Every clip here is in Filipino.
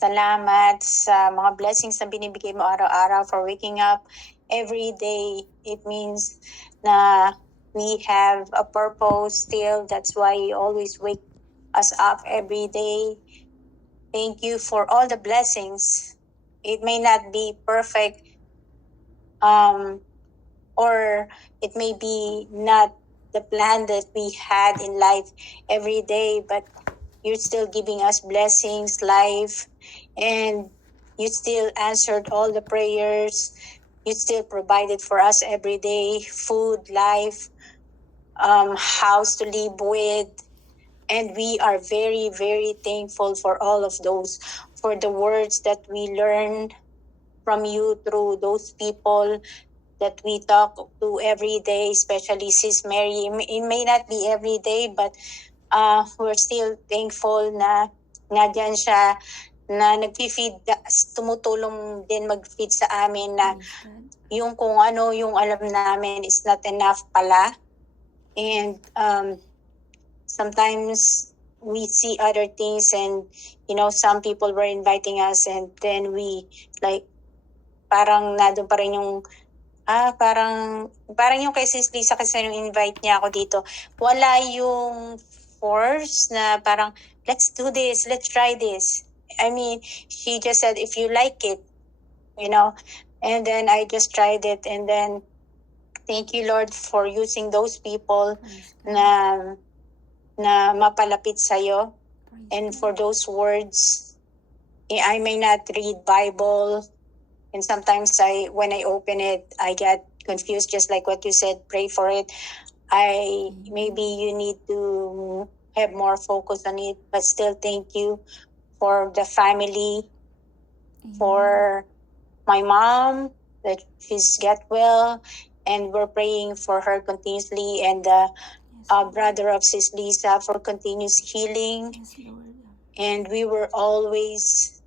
Salamat sa mga blessings na binibigay mo araw-araw for waking up every day. It means na we have a purpose still. That's why you always wake us up every day. Thank you for all the blessings. It may not be perfect, or it may be not the plan that we had in life every day, but you're still giving us blessings, life, and you still answered all the prayers. You still provided for us every day, food, life, house to live with. And we are very, very thankful for all of those, for the words that we learned from you through those people that we talk to every day, especially Sis Mary. It may not be every day, but we're still thankful na nandiyan siya, na nag-feed, tumutulong din mag-feed sa amin na yung kung ano yung alam namin is not enough pala. And sometimes we see other things, and some people were inviting us, and then we like parang nandun pa rin yung parang yung kay Sis Lisa, kasi yung invite niya ako dito, wala yung force na parang let's do this, let's try this. I mean, she just said if you like it, and then I just tried it, and then thank you, Lord, for using those people na mapalapit sa'yo, and for those words. I may not read Bible, and sometimes when I open it, I get confused, just like what you said, pray for it. Maybe you need to have more focus on it, but still thank you for the family, for my mom, that she's get well, and we're praying for her continuously, and the brother of Sis Lisa for continuous healing. And we will always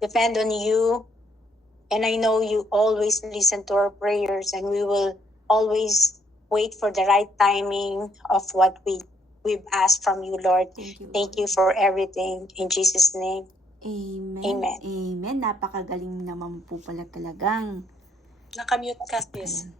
depend on you. And I know you always listen to our prayers, and we will always wait for the right timing of what we've asked from you, Lord. Thank you for everything. In Jesus' name. Amen. Amen. Amen. Napakagaling naman po pala talagang. Nakamute ka, sis.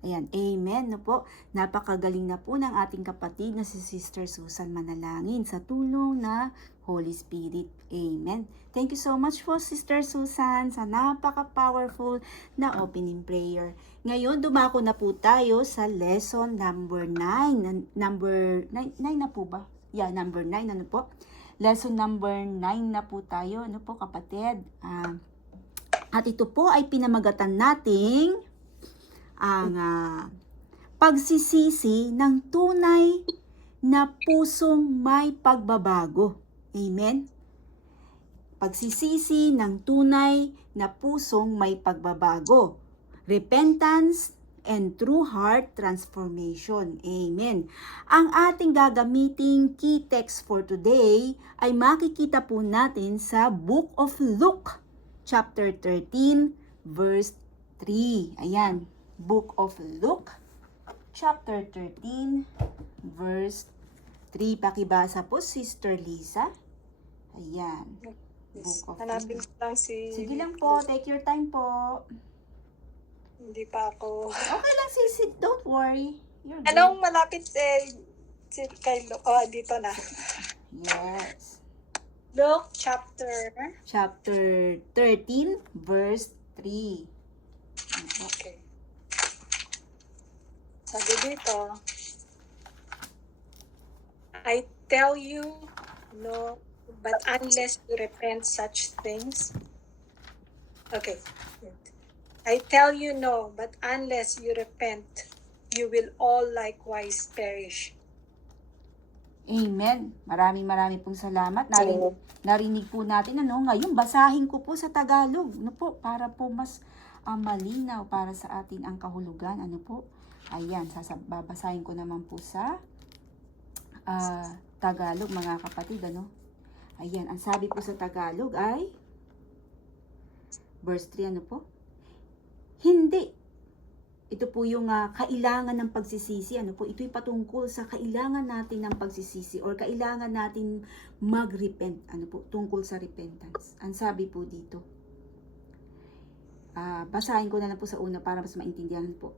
Ayan, amen no po. Napakagaling na po ng ating kapatid na si Sister Susan manalangin sa tulong na Holy Spirit. Amen. Thank you so much po, Sister Susan, sa napaka-powerful na opening prayer. Ngayon, dumako na po tayo sa lesson number 9. Number 9 na po ba? Yeah, number 9, ano po? Lesson number 9 na po tayo, ano po kapatid? At ito po ay pinamagatan nating ang pagsisisi ng tunay na pusong may pagbabago. Amen? Pagsisisi ng tunay na pusong may pagbabago. Repentance and true heart transformation. Amen. Ang ating gagamiting key text for today ay makikita po natin sa Book of Luke, chapter 13, verse 3. Ayan. Book of Luke, chapter 13, verse 3. Pakibasa po, Sister Lisa. Ayan. Book of Hanapin Luke. ko lang si... Sige lang po, take your time po. Hindi pa ako... Okay lang, sis. Don't worry. You're good. Anong malapit kay Luke? Oh, dito na. Yes. Luke chapter... Chapter 13, verse 3. Okay. Sabi dito, I tell you, no, but unless you repent such things... Okay. I tell you no, but unless you repent, you will all likewise perish. Amen. Maraming pong salamat. Narinig po natin, ngayon basahin ko po sa Tagalog, para po mas malinaw para sa atin ang kahulugan, Ayan, babasahin ko naman po sa Tagalog, mga kapatid, Ayan, ang sabi po sa Tagalog ay verse 3, Hindi Ito po yung kailangan ng pagsisisi. Ano po? Ito'y patungkol sa kailangan natin ng pagsisisi or kailangan natin mag-repent. Ano po? Tungkol sa repentance. Ang sabi po dito. Basahin ko na lang po sa una para mas maintindihan po.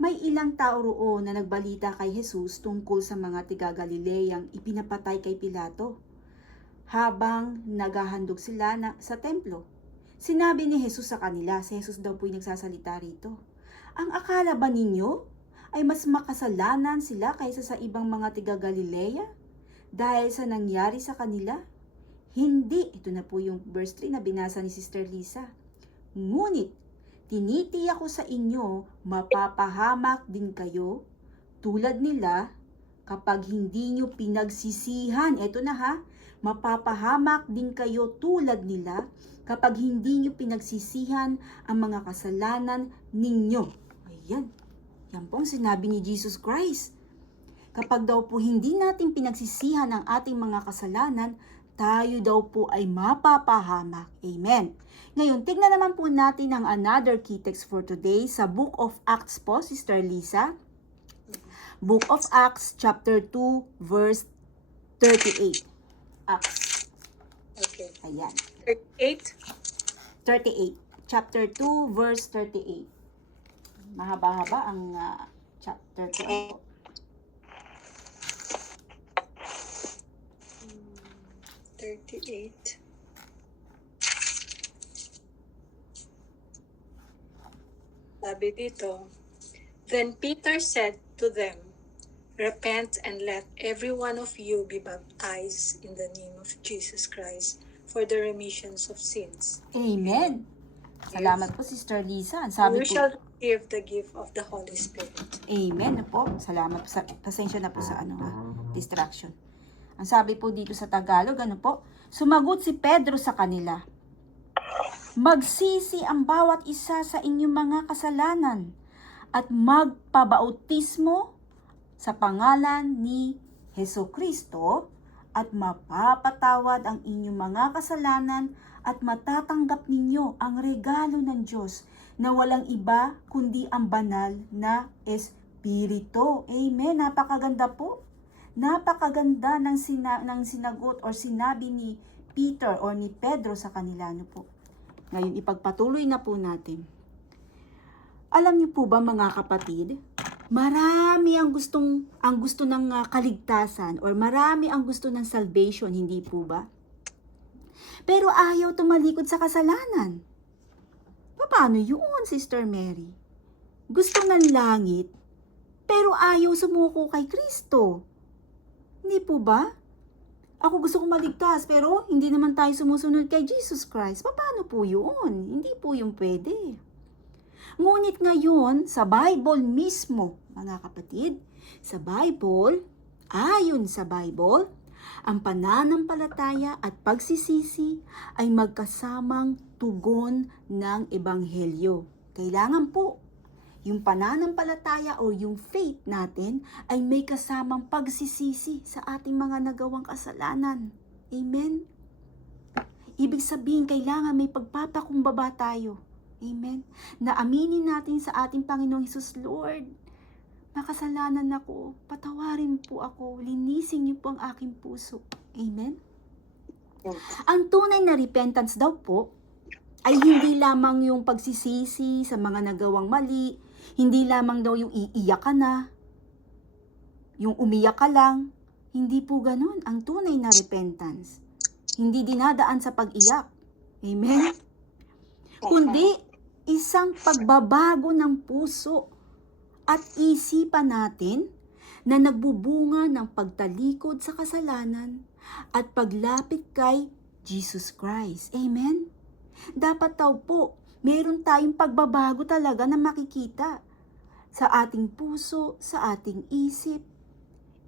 May ilang tao roon na nagbalita kay Jesus tungkol sa mga tiga-Galileyang ipinapatay kay Pilato habang naghahandog sila sa templo. Sinabi ni Jesus sa kanila, si Jesus daw po yung nagsasalita rito, ang akala ba ninyo ay mas makasalanan sila kaysa sa ibang mga tiga-Galilea dahil sa nangyari sa kanila? Hindi. Ito na po yung verse 3 na binasa ni Sister Lisa. Ngunit, tinitiyak ko sa inyo, mapapahamak din kayo tulad nila kapag hindi nyo pinagsisihan. Ito na ha, mapapahamak din kayo tulad nila kapag hindi nyo pinagsisihan ang mga kasalanan ninyo. Ayan, yan po ang sinabi ni Jesus Christ. Kapag daw po hindi natin pinagsisihan ang ating mga kasalanan, tayo daw po ay mapapahamak. Amen. Ngayon, tignan naman po natin ang another key text for today sa Book of Acts po, Sister Lisa. Book of Acts, chapter 2, verse 38. Acts. Okay. Ayan. 38. 38. Chapter 2, verse 38. Mahaba-haba ang chapter 2 po. 38. Sabi dito, then Peter said to them, repent and let every one of you be baptized in the name of Jesus Christ for the remissions of sins. Amen. Salamat po, Sister Lisa. Ang sabi You po, shall receive the gift of the Holy Spirit. Amen na po. Salamat po. Pasensya na po sa distraction. Ang sabi po dito sa Tagalog, ano po? Sumagot si Pedro sa kanila. Magsisi ang bawat isa sa inyong mga kasalanan at magpabautismo sa pangalan ni Hesukristo at mapapatawad ang inyong mga kasalanan at matatanggap ninyo ang regalo ng Diyos na walang iba kundi ang banal na Espiritu. Amen. Napakaganda po. Napakaganda ng sinagot or sinabi ni Peter or ni Pedro sa kanila. Ano po? Ngayon, ipagpatuloy na po natin. Alam niyo po ba mga kapatid, marami ang gusto ng kaligtasan or marami ang gusto ng salvation, hindi po ba? Pero ayaw tumalikod sa kasalanan. Paano yun, Sister Mary? Gusto ng langit, pero ayaw sumuko kay Kristo. Hindi po ba? Ako gusto kong maligtas, pero hindi naman tayo sumusunod kay Jesus Christ. Paano po yun? Hindi po yung pwede. Ngunit ngayon, sa Bible mismo, mga kapatid, sa Bible, ayon sa Bible, ang pananampalataya at pagsisisi ay magkasamang tugon ng Ebanghelyo. Kailangan po, yung pananampalataya o yung faith natin ay may kasamang pagsisisi sa ating mga nagawang kasalanan. Amen? Ibig sabihin, kailangan may pagpapakumbaba tayo. Amen? Na aminin natin sa ating Panginoong Hesus, Lord, makasalanan ako, patawarin po ako, linisin niyo po ang aking puso. Amen? Ang tunay na repentance daw po ay hindi lamang yung pagsisisi sa mga nagawang mali, hindi lamang daw yung iiyak ka na, yung umiyak ka lang. Hindi po ganun ang tunay na repentance. Hindi dinadaan sa pag-iyak. Amen? Kundi isang pagbabago ng puso at isipan natin na nagbubunga ng pagtalikod sa kasalanan at paglapit kay Jesus Christ. Amen? Dapat daw po, meron tayong pagbabago talaga na makikita sa ating puso, sa ating isip.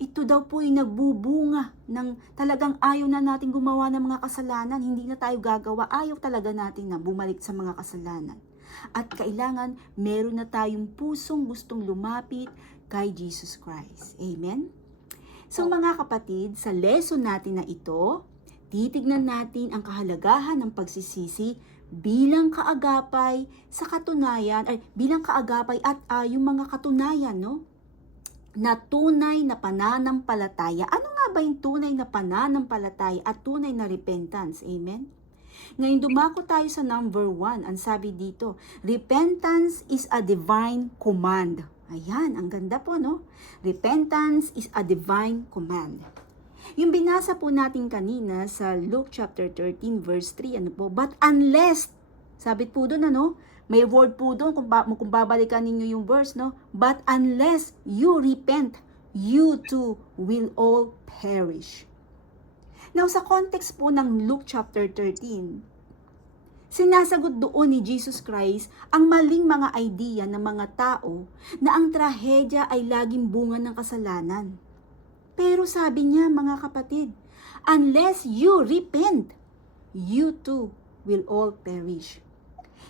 Ito daw po yung nagbubunga ng talagang ayaw na natin gumawa ng mga kasalanan, hindi na tayo gagawa, ayaw talaga natin na bumalik sa mga kasalanan. At kailangan meron na tayong pusong gustong lumapit kay Jesus Christ. Amen? So mga kapatid, sa lesson natin na ito, titignan natin ang kahalagahan ng pagsisisi bilang kaagapay sa katunayan, ay bilang kaagapay at yung mga katunayan, no? Na tunay na pananampalataya. Ano nga ba yung tunay na pananampalataya at tunay na repentance? Amen? Ngayon dumako tayo sa number 1. Ang sabi dito, repentance is a divine command. Ayan, ang ganda po, no? Repentance is a divine command. Yung binasa po natin kanina sa Luke chapter 13 verse 3, ano po? But unless, sabi po doon, ano? May word po doon, kung babalikan ninyo yung verse, no? But unless you repent, you too will all perish. Now, sa context po ng Luke chapter 13, sinasagot doon ni Jesus Christ ang maling mga idea ng mga tao na ang trahedya ay laging bunga ng kasalanan. Pero sabi niya, mga kapatid, unless you repent, you too will all perish.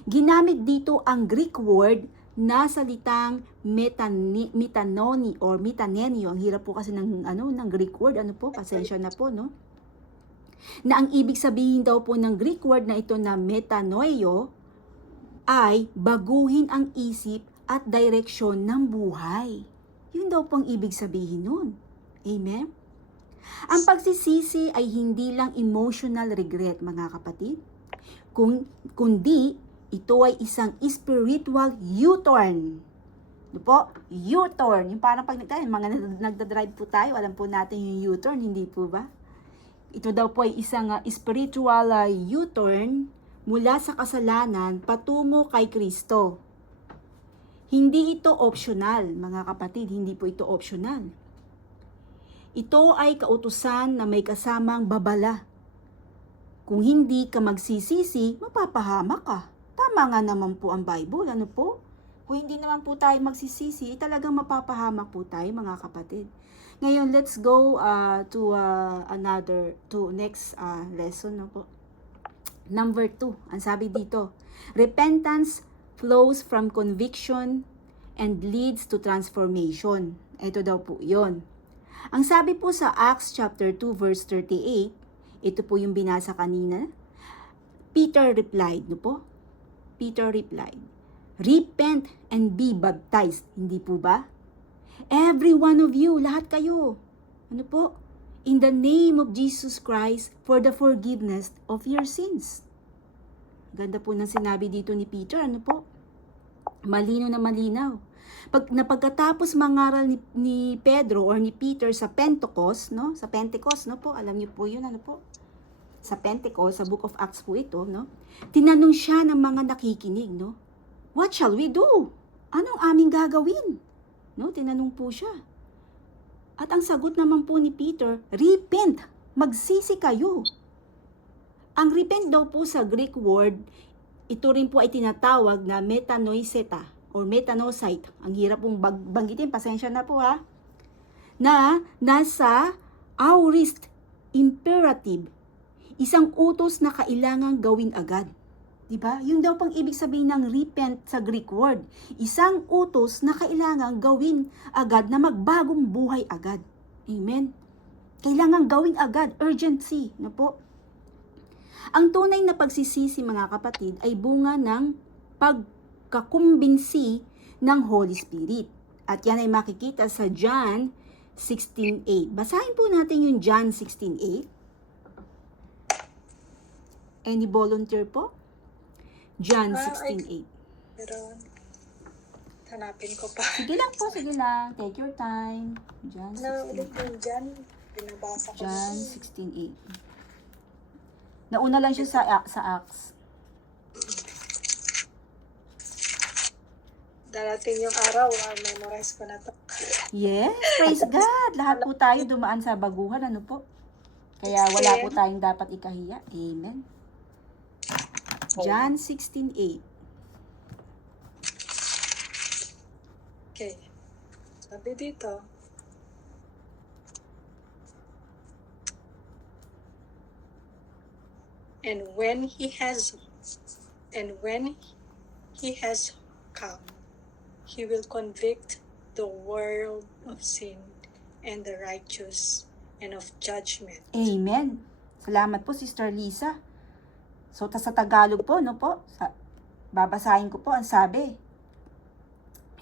Ginamit dito ang Greek word na salitang metanoni or metanenio. Ang hirap po kasi ng Greek word, pasensya na po, no? Na ang ibig sabihin daw po ng Greek word na ito na metanoio ay baguhin ang isip at direksyon ng buhay. Yun daw po ang ibig sabihin nun. Amen? Ang pagsisisi ay hindi lang emotional regret, mga kapatid, kundi ito ay isang spiritual U-turn. Ano po? U-turn. Yung parang pag mga nagdadrive po tayo, alam po natin yung U-turn, hindi po ba? Ito daw po ay isang spiritual U-turn mula sa kasalanan patungo kay Kristo. Hindi ito optional, mga kapatid. Hindi po ito optional. Ito ay kautusan na may kasamang babala. Kung hindi ka magsisisi, mapapahamak ka. Tama nga naman po ang Bible, ano po? Kung hindi naman po tayo magsisisi, talagang mapapahamak po tayo, mga kapatid. Ngayon, let's go to next lesson, no po. Number 2, ang sabi dito, repentance flows from conviction and leads to transformation. Ito daw po 'yon. Ang sabi po sa Acts chapter 2 verse 38, ito po yung binasa kanina. Peter replied, no po? Peter replied, repent and be baptized. Hindi po ba? Every one of you, lahat kayo. Ano po? In the name of Jesus Christ for the forgiveness of your sins. Ganda po ng sinabi dito ni Peter, ano po? Malino na malinaw. Pagkatapos mangaral ni Pedro or ni Peter sa Pentecost, no? Sa Pentecost, no po? Alam niyo po 'yun, ano po? Sa Pentecost, sa Book of Acts po ito, no? Tinanong siya ng mga nakikinig, no? What shall we do? Anong aming gagawin? No, tinanong po siya. At ang sagot naman po ni Peter, repent, magsisi kayo. Ang repent daw po sa Greek word, ito rin po ay tinatawag na metanoiseta or metanosite. Ang hirap pong banggitin, pasensya na po ha. Na nasa aorist imperative, isang utos na kailangang gawin agad. Diba? Yung daw pang ibig sabihin ng repent sa Greek word. Isang utos na kailangang gawin agad na magbagong buhay agad. Amen? Kailangang gawin agad. Urgency. No po? Ang tunay na pagsisisi, mga kapatid, ay bunga ng pagkakumbinsi ng Holy Spirit. At yan ay makikita sa John 16:8. Basahin po natin yung John 16:8. Any volunteer po? John 16:8. Pero, hanapin ko pa. Sige lang po, sige lang. Take your time. John Ulit 16:8. yung dyan. Binabasa ko. John 16:8. Nauna lang siya sa Acts. Darating yung araw, memorize ko na to. Yes, praise God. Lahat po tayo dumaan sa baguhan, ano po? Kaya wala po tayong dapat ikahiya. Amen. John 16:8. Okay. Sabi dito, and when he has come, he will convict the world of sin and the righteous and of judgment. Amen. Salamat po, Sister Lisa. So, sa Tagalog po, no po, babasahin ko po ang sabi.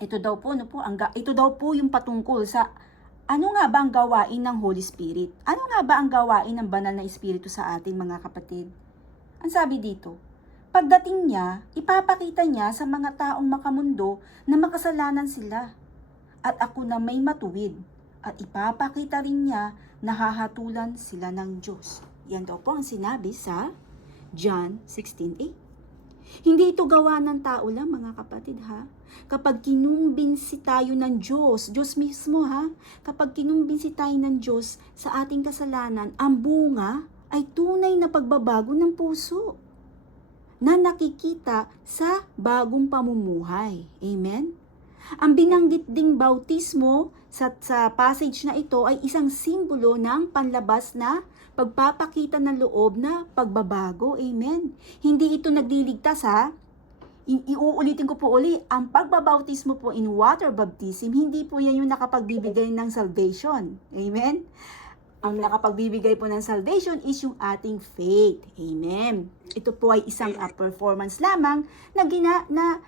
Ito daw po, no po, ito daw po yung patungkol sa ano nga ba ang gawain ng Holy Spirit? Ano nga ba ang gawain ng banal na Espiritu sa ating mga kapatid? Ang sabi dito, pagdating niya, ipapakita niya sa mga taong makamundo na makasalanan sila. At ako na may matuwid. At ipapakita rin niya na hahatulan sila ng Diyos. Yan daw po ang sinabi sa John 16:8. Hindi ito gawa ng tao lang, mga kapatid, ha? Kapag kinumbinsi tayo ng Diyos, Diyos mismo, ha? Kapag kinumbinsi tayo ng Diyos sa ating kasalanan, ang bunga ay tunay na pagbabago ng puso na nakikita sa bagong pamumuhay. Amen? Ang binanggit ding bautismo sa passage na ito ay isang simbolo ng panlabas na pagpapakita ng loob na pagbabago. Amen. Hindi ito nagliligtas, ha? Iuulitin ko po uli, ang pagbabautismo po in water baptism, hindi po yan yung nakapagbibigay ng salvation. Amen. Ang nakapagbibigay po ng salvation is yung ating faith. Amen. Ito po ay isang performance lamang na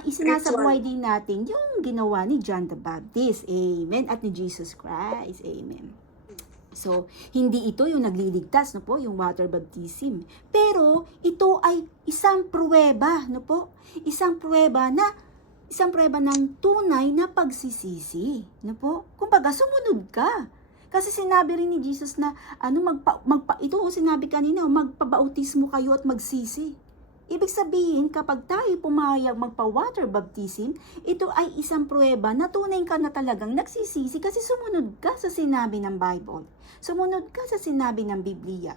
isinasabuhay din natin yung ginawa ni John the Baptist. Amen. At ni Jesus Christ. Amen. So, hindi ito yung nagliligtas, no po, yung water baptism. Pero, ito ay isang pruweba, no po? Isang pruweba ng tunay na pagsisisi, no po? Kumbaga, sumunod ka. Kasi sinabi rin ni Jesus na, ito sinabi kanina, magpabautismo kayo at magsisi. Ibig sabihin, kapag tayo pumayag magpa-water baptism, ito ay isang pruweba na tunay ka na talagang nagsisisi kasi sumunod ka sa sinabi ng Bible. Sumunod ka sa sinabi ng Biblia.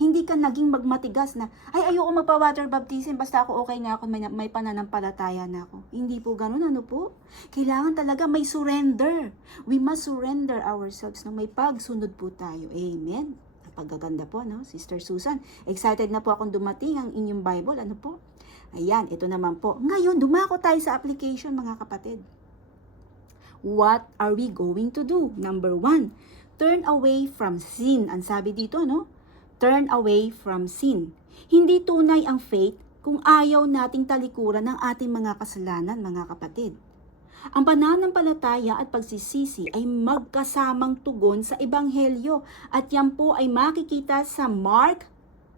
Hindi ka naging magmatigas na, ayoko magpa-water baptism, basta ako okay na ako, may pananampalataya na ako. Hindi po ganun, ano po? Kailangan talaga may surrender. We must surrender ourselves na may pagsunod po tayo. Amen. Pagaganda po, no? Sister Susan, excited na po akong dumating ang inyong Bible. Ano po? Ayan, ito naman po. Ngayon, dumako tayo sa application, mga kapatid. What are we going to do? Number 1, turn away from sin. Ang sabi dito, no? Turn away from sin. Hindi tunay ang faith kung ayaw nating talikuran ng ating mga kasalanan, mga kapatid. Ang pananampalataya at pagsisisi ay magkasamang tugon sa Ebanghelyo at yan po ay makikita sa Mark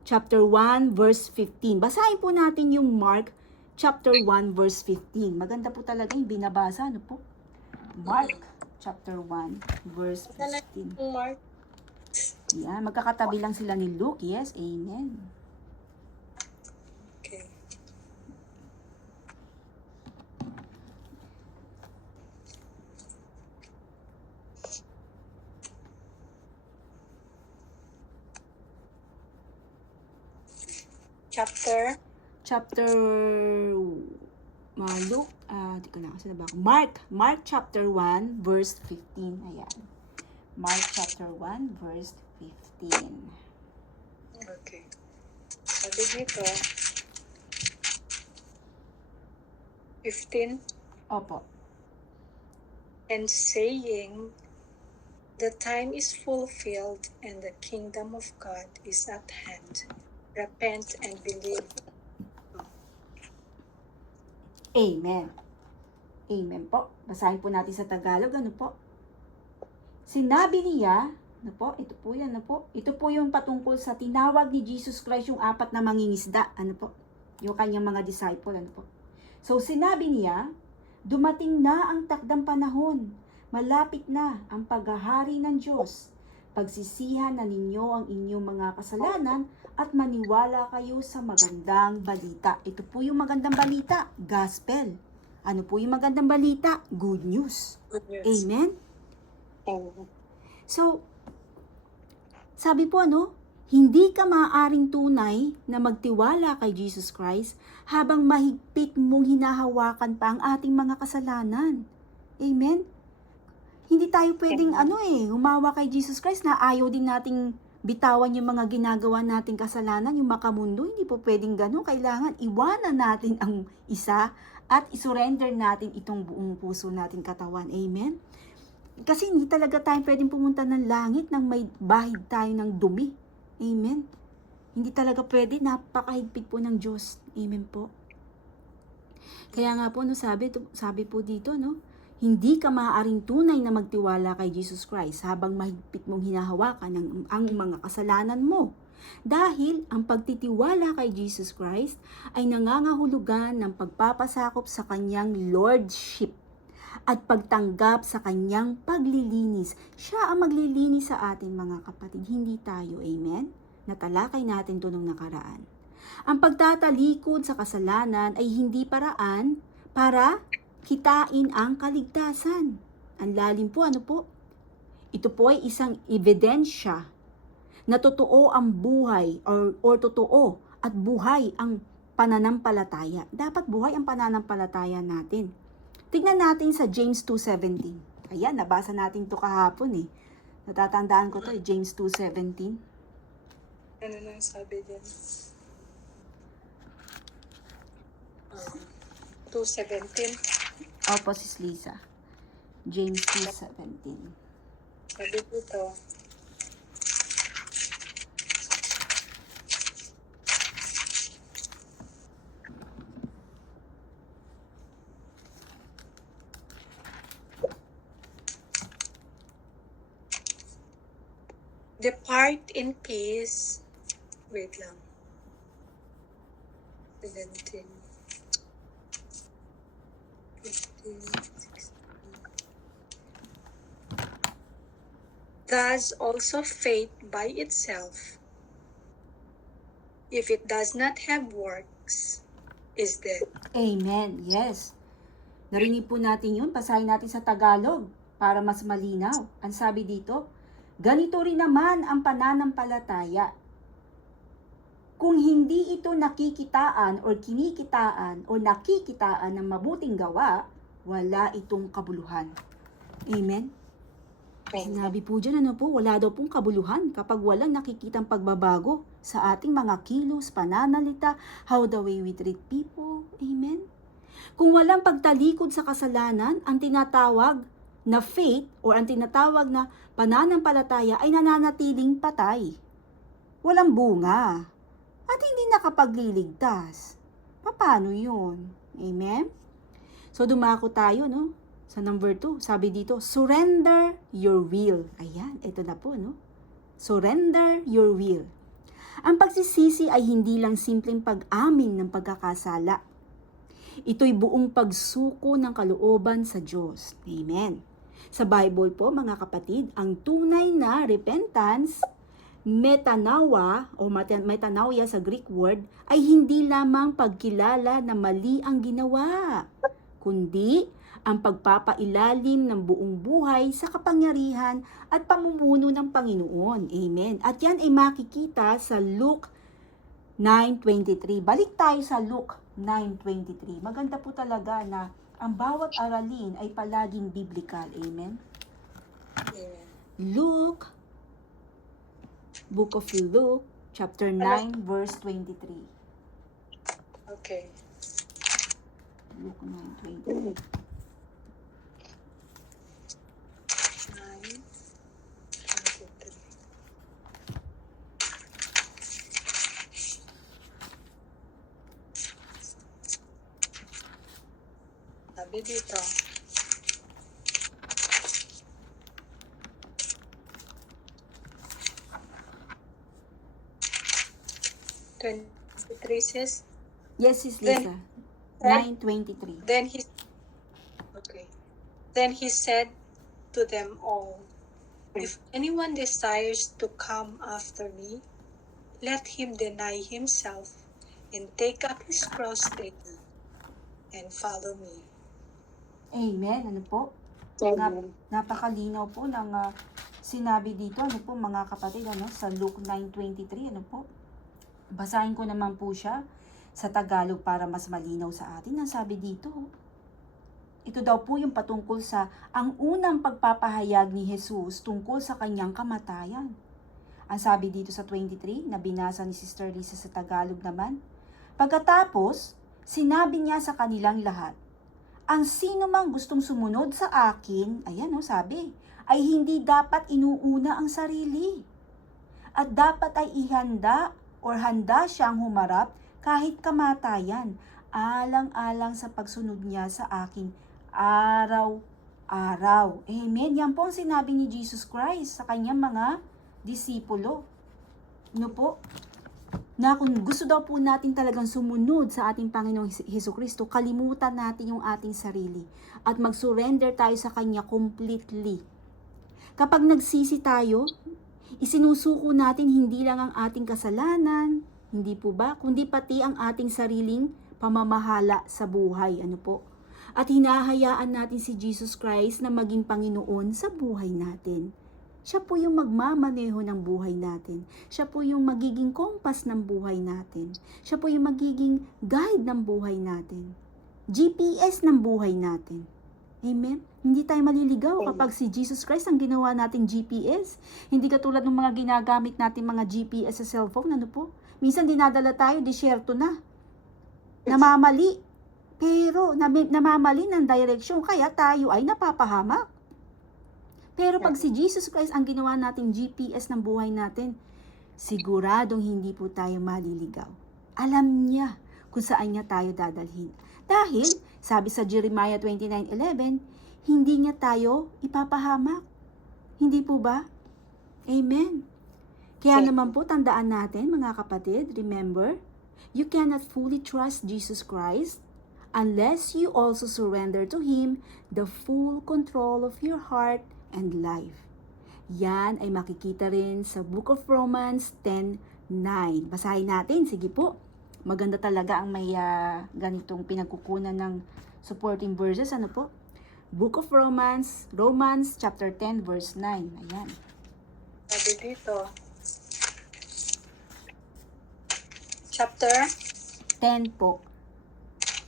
chapter 1 verse 15. Basahin po natin yung Mark chapter 1 verse 15. Maganda po talaga yung binabasa, ano po? Mark chapter 1 verse 15. Mark. Yan, magkakatabi lang sila ni Luke. Yes, amen. Okay. Chapter Luke, di ko na kasi na ba ako. Mark chapter 1 verse 15. Ayan. Mark chapter 1 verse 15. Okay. Sabi dito, 15, Opo. and saying, the time is fulfilled and the kingdom of God is at hand. Repent and believe. Amen. Amen po. Basahin po natin sa Tagalog. Ano po? Sinabi niya, ano po? Ito po yan, ano po? Ito po yung patungkol sa tinawag ni Jesus Christ yung 4 na mangingisda. Ano po? Yung kanyang mga disciple. Ano po? So, sinabi niya, dumating na ang takdang panahon. Malapit na ang paghahari ng Diyos. Pagsisihan na ninyo ang inyong mga kasalanan at maniwala kayo sa magandang balita. Ito po yung magandang balita, gospel. Ano po yung magandang balita? Good news. Good news. Amen? So, sabi po hindi ka maaaring tunay na magtiwala kay Jesus Christ habang mahigpit mong hinahawakan pa ang ating mga kasalanan. Amen? Hindi tayo pwedeng humawa kay Jesus Christ na ayaw din nating bitawan yung mga ginagawa nating kasalanan, yung makamundo. Hindi po pwedeng gano'n. Kailangan iwanan natin ang isa at isurrender natin itong buong puso nating katawan. Amen? Kasi hindi talaga tayo pwedeng pumunta ng langit nang may bahid tayo ng dumi. Amen. Hindi talaga pwede, napakahigpit po ng Diyos. Amen po. Kaya nga po, no, sabi po dito, no, hindi ka maaaring tunay na magtiwala kay Jesus Christ habang mahigpit mong hinahawakan ang mga kasalanan mo. Dahil ang pagtitiwala kay Jesus Christ ay nangangahulugan ng pagpapasakop sa kanyang lordship at pagtanggap sa kanyang paglilinis. Siya ang maglilinis sa atin, mga kapatid, hindi tayo. Amen? Natalakay natin ito nung nakaraan. Ang pagtatalikod sa kasalanan ay hindi paraan para kitain ang kaligtasan. Ang lalim po, ano po? Ito po ay isang ebidensya na totoo ang buhay or totoo at buhay ang pananampalataya. Dapat buhay ang pananampalataya natin. Tignan natin sa James 2:17. Ayan, nabasa natin to kahapon eh. Natatandaan ko to, James 2:17. Ano nang sabi din? 2:17. Opo, Sis Lisa. James 2:17. Sabi dito, depart in peace. Wait lang. 17. 15, 16. Thus also faith by itself, if it does not have works, is dead. Amen. Yes. Narinig po natin yun. Basahin natin sa Tagalog para mas malinaw. Ang sabi dito, ganito rin naman ang pananampalataya. Kung hindi ito nakikitaan or kinikitaan o nakikitaan ng mabuting gawa, wala itong kabuluhan. Amen? Sinabi po dyan, ano po, wala daw pong kabuluhan kapag walang nakikitang pagbabago sa ating mga kilos, pananalita, how the way we treat people. Amen? Kung walang pagtalikod sa kasalanan, ang tinatawag na faith or ang tinatawag na pananampalataya ay nananatiling patay. Walang bunga. At hindi nakapagliligtas. Paano yun? Amen? So dumako tayo, no? Sa number 2, sabi dito, surrender your will. Ayan, ito na po, no? Surrender your will. Ang pagsisisi ay hindi lang simpleng pag-amin ng pagkakasala. Ito'y buong pagsuko ng kalooban sa Diyos. Amen. Sa Bible po, mga kapatid, ang tunay na repentance, metanoia o metanoia sa Greek word, ay hindi lamang pagkilala na mali ang ginawa, kundi ang pagpapailalim ng buong buhay sa kapangyarihan at pamumuno ng Panginoon. Amen. At yan ay makikita sa Luke 9:23. Balik tayo sa Luke 9:23. Maganda po talaga na ang bawat aralin ay palaging biblical. Amen. Amen. Book of Luke, chapter 9, verse 23. Okay. Luke 9:23. 9:23. Sabi dito, "23 says, Yes, Sis Lisa. 9:23. Then he said to them all, if anyone desires to come after me, let him deny himself and take up his cross daily and follow me." Amen. Ano po? Napakalinaw po ng sinabi dito, ano po mga kapatid, ano, sa Luke 9:23, ano po? Basahin ko naman po siya sa Tagalog para mas malinaw sa atin. Ang sabi dito, ito daw po yung patungkol sa ang unang pagpapahayag ni Jesus tungkol sa kanyang kamatayan. Ang sabi dito sa 23, na binasa ni Sister Lisa sa Tagalog naman, pagkatapos, sinabi niya sa kanilang lahat, ang sino mang gustong sumunod sa akin, ayan o sabi, ay hindi dapat inuuna ang sarili. at dapat ay ihanda or handa siyang humarap kahit kamatayan, alang-alang sa pagsunod niya sa akin araw-araw. Amen. Yan po ang sinabi ni Jesus Christ sa kanyang mga disipulo. No po? Na kung gusto daw po natin talagang sumunod sa ating Panginoong Hesukristo, kalimutan natin yung ating sarili at mag-surrender tayo sa Kanya completely. Kapag nagsisi tayo, isinusuko natin hindi lang ang ating kasalanan, hindi po ba, kundi pati ang ating sariling pamamahala sa buhay. Ano po? At hinahayaan natin si Jesus Christ na maging Panginoon sa buhay natin. Siya po yung magmamaneho ng buhay natin. Siya po yung magiging kompas ng buhay natin. Siya po yung magiging guide ng buhay natin. GPS ng buhay natin. Amen? Hindi tayo maliligaw kapag si Jesus Christ ang ginawa nating GPS. Hindi katulad ng mga ginagamit natin mga GPS sa cellphone. Ano po? Minsan dinadala tayo, disyerto na. Namamali. Pero namamali ng direksyon. Kaya tayo ay napapahamak. Pero pag si Jesus Christ ang ginawa nating GPS ng buhay natin, siguradong hindi po tayo maliligaw. Alam niya kung saan niya tayo dadalhin. Dahil, sabi sa Jeremiah 29:11, hindi niya tayo ipapahamak. Hindi po ba? Amen. Kaya naman po, tandaan natin mga kapatid, remember, you cannot fully trust Jesus Christ unless you also surrender to Him the full control of your heart and life. Yan ay makikita rin sa Book of Romans 10:9. Basahin natin, sige po. Maganda talaga ang may ganitong pinagkukunan ng supporting verses. Ano po? Book of Romans chapter 10 verse 9. Ayan. Sabi dito, chapter 10 po.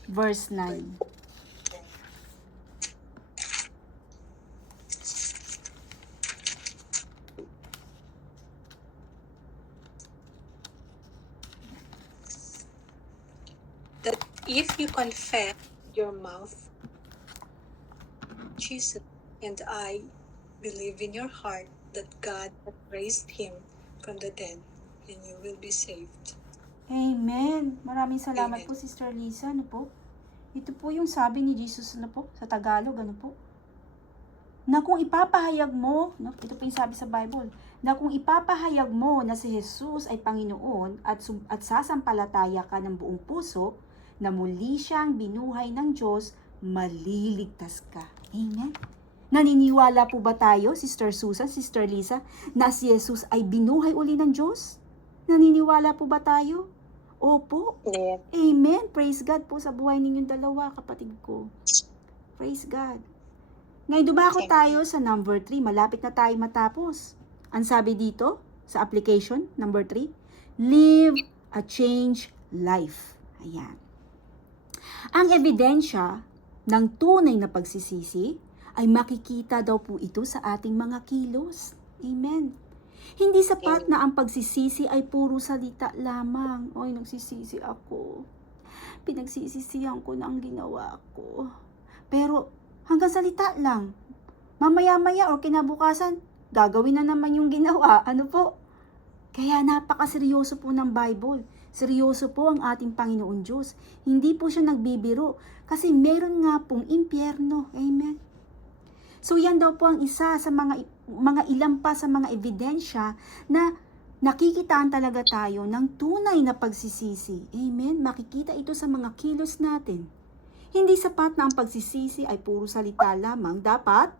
Verse 9. that if you confess your mouth, Jesus, and I believe in your heart that God has raised him from the dead, and you will be saved. Amen. Maraming salamat Amen. po, Sister Lisa. Ano po? Ito po yung sabi ni Jesus ano po, sa Tagalog. Ano po? Na kung ipapahayag mo, no? Ito po yung sabi sa Bible, na kung ipapahayag mo na si Jesus ay Panginoon at sasampalataya ka ng buong puso, na muli siyang binuhay ng Diyos, maliligtas ka. Amen. Naniniwala po ba tayo, Sister Susan, Sister Lisa, na si Jesus ay binuhay uli ng Diyos? Naniniwala po ba tayo? Opo. Yeah. Amen. Praise God po sa buhay ninyong dalawa, kapatid ko. Praise God. Ngayon, dumako tayo sa number 3. Malapit na tayo matapos. Ang sabi dito, sa application, number 3, live a changed life. Ayan. Ang ebidensya ng tunay na pagsisisi ay makikita daw po ito sa ating mga kilos. Amen. Hindi sapat na ang pagsisisi ay puro salita lamang. Oy, nagsisisi ako. Pinagsisisihan ko na ang ginawa ko. Pero hanggang salita lang. Mamaya-maya o kinabukasan, gagawin na naman yung ginawa. Ano po? Kaya napakaseryoso po ng Bible. Seryoso po ang ating Panginoon Diyos. Hindi po siya nagbibiro. Kasi meron nga pong impyerno. Amen. So yan daw po ang isa sa mga ilang pa sa mga ebidensya na nakikitaan talaga tayo ng tunay na pagsisisi. Amen. Makikita ito sa mga kilos natin. Hindi sapat na ang pagsisisi ay puro salita lamang. Dapat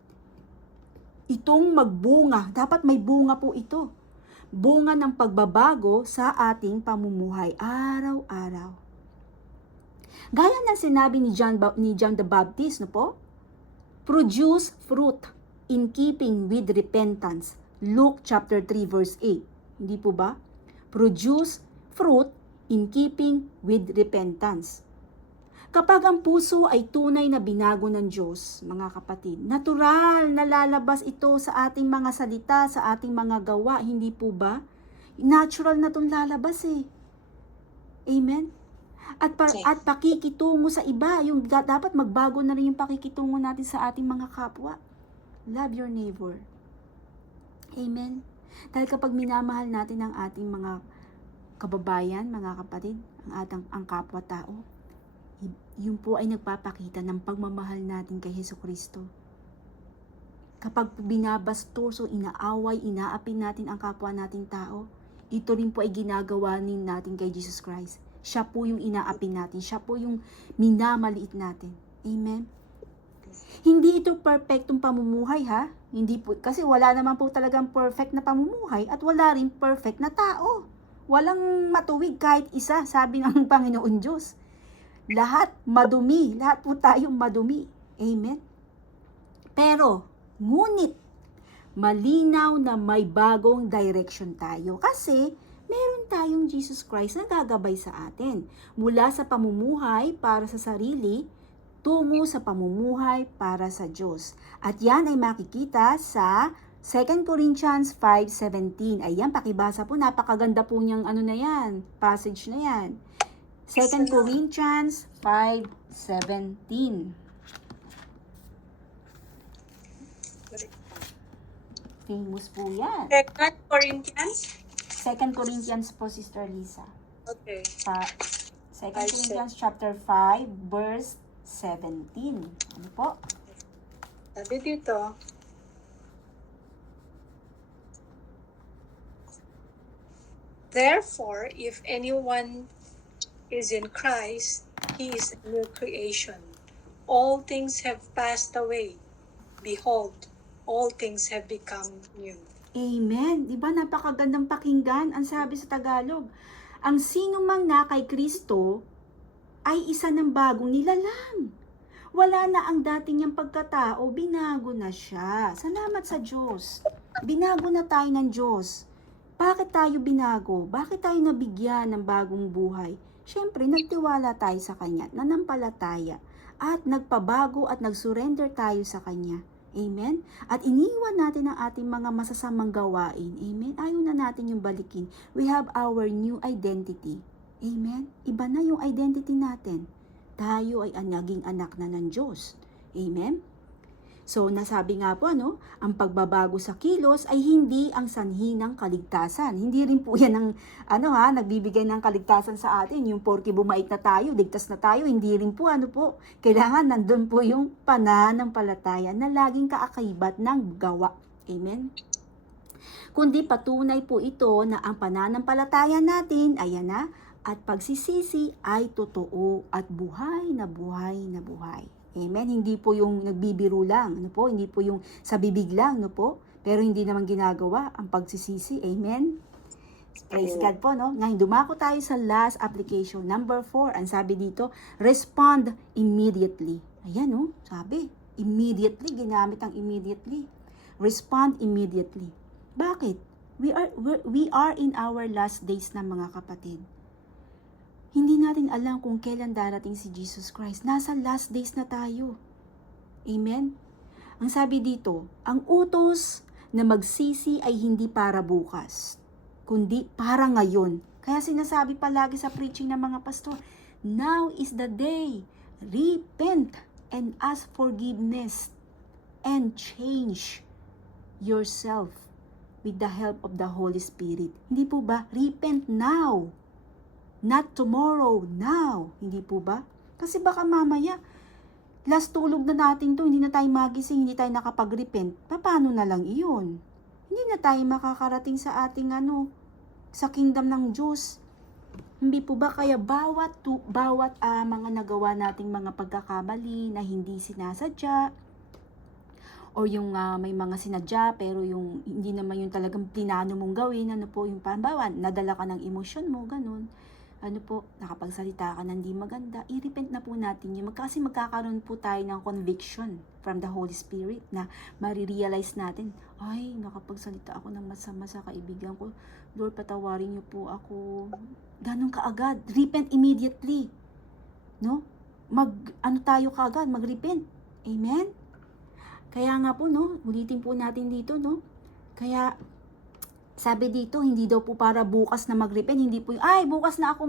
itong magbunga. Dapat may bunga po ito. Bunga ng pagbabago sa ating pamumuhay araw-araw. Gaya ng sinabi ni John the Baptist, no po? Produce fruit in keeping with repentance. Luke chapter 3 verse 8. Hindi po ba? Produce fruit in keeping with repentance. Kapag ang puso ay tunay na binago ng Diyos, mga kapatid, natural na lalabas ito sa ating mga salita, sa ating mga gawa, hindi po ba? Natural na itong lalabas eh. Amen? At pakikitungo sa iba, yung dapat magbago na rin yung pakikitungo natin sa ating mga kapwa. Love your neighbor. Amen? Dahil kapag minamahal natin ang ating mga kababayan, mga kapatid, ang kapwa-tao, yun po ay nagpapakita ng pagmamahal natin kay Hesukristo. Kapag binabastos o inaaway, inaapin natin ang kapwa nating tao, ito rin po ay ginagawa natin kay Jesus Christ. Siya po yung inaapin natin. Siya po yung minamaliit natin. Amen? Hindi ito perfectong pamumuhay, ha? Hindi po, kasi wala naman po talagang perfect na pamumuhay at wala rin perfect na tao. Walang matuwid kahit isa, sabi ng Panginoon Diyos. Lahat madumi, lahat po tayo madumi. Amen? Pero, ngunit, malinaw na may bagong direction tayo kasi meron tayong Jesus Christ na gagabay sa atin. Mula sa pamumuhay para sa sarili, tungo sa pamumuhay para sa Diyos. At yan ay makikita sa 2 Corinthians 5:17. Ayan, pakibasa po. Napakaganda po niyang passage na yan. 2 Corinthians 5:17. Famous po yan. 2 Corinthians? 2 Corinthians po, Sister Lisa. Okay. 2 Corinthians chapter 5, verse 17. Ano po? Sabi dito, therefore, if anyone is in Christ, he is a new creation. All things have passed away. Behold, all things have become new. Amen. Diba napakagandang pakinggan? Ang sabi sa Tagalog, ang sino mang na kay Kristo ay isa ng bagong nilalang. Wala na ang dating niyang pagkatao, binago na siya. Salamat sa Diyos. Binago na tayo ng Diyos. Bakit tayo binago? Bakit tayo nabigyan ng bagong buhay? Siyempre, nagtiwala tayo sa Kanya, nanampalataya, at nagpabago at nagsurrender tayo sa Kanya. Amen? At iniwan natin ang ating mga masasamang gawain. Amen? Ayaw na natin yung balikin. We have our new identity. Amen? Iba na yung identity natin. Tayo ay naging anak na ng Diyos. Amen? So, nasabi nga po, ang pagbabago sa kilos ay hindi ang sanhi ng kaligtasan. Hindi rin po yan ang, nagbibigay ng kaligtasan sa atin. Yung porke bumait na tayo, ligtas na tayo, hindi rin po, kailangan nandun po yung pananampalataya na laging kaakibat ng gawa. Amen? Kundi patunay po ito na ang pananampalataya natin, at pagsisisi ay totoo at buhay na buhay na buhay. Amen? Hindi po yung nagbibiro lang, Hindi po yung sa bibig lang, Pero hindi naman ginagawa ang pagsisisi. Amen? Praise God po, Ngayon, dumako tayo sa last application. Number 4, ang sabi dito, respond immediately. Ayan, sabi, immediately, ginamit ang immediately. Respond immediately. Bakit? We are in our last days na mga kapatid. Hindi natin alam kung kailan darating si Jesus Christ. Nasa last days na tayo. Amen? Ang sabi dito, ang utos na magsisi ay hindi para bukas, kundi para ngayon. Kaya sinasabi palagi sa preaching ng mga pastor, now is the day. Repent and ask forgiveness and change yourself with the help of the Holy Spirit. Hindi po ba? Repent now. Not tomorrow, now. Hindi po ba? Kasi baka mamaya, last tulog na natin to, hindi na tayo magising, hindi tayo nakapag-repent. Paano na lang iyon? Hindi na tayo makakarating sa ating sa kingdom ng Diyos. Hindi po ba? Kaya bawat mga nagawa nating mga pagkakamali na hindi sinasadya, o yung may mga sinadya, pero yung hindi naman yung talagang plinano mong gawin, yung pambawa, nadala ka ng emosyon mo, ganun. Nakapagsalita ka ng di maganda, i-repent na po natin yun. Kasi magkakaroon po tayo ng conviction from the Holy Spirit na marirealize natin, ay, nakapagsalita ako ng masama sa kaibigan ko. Lord, patawarin niyo po ako. Ganun kaagad. Repent immediately. Tayo kaagad, mag-repent. Amen? Kaya nga po, ulitin po natin dito, Kaya, sabi dito, hindi daw po para bukas na mag-repent, hindi po, bukas na ako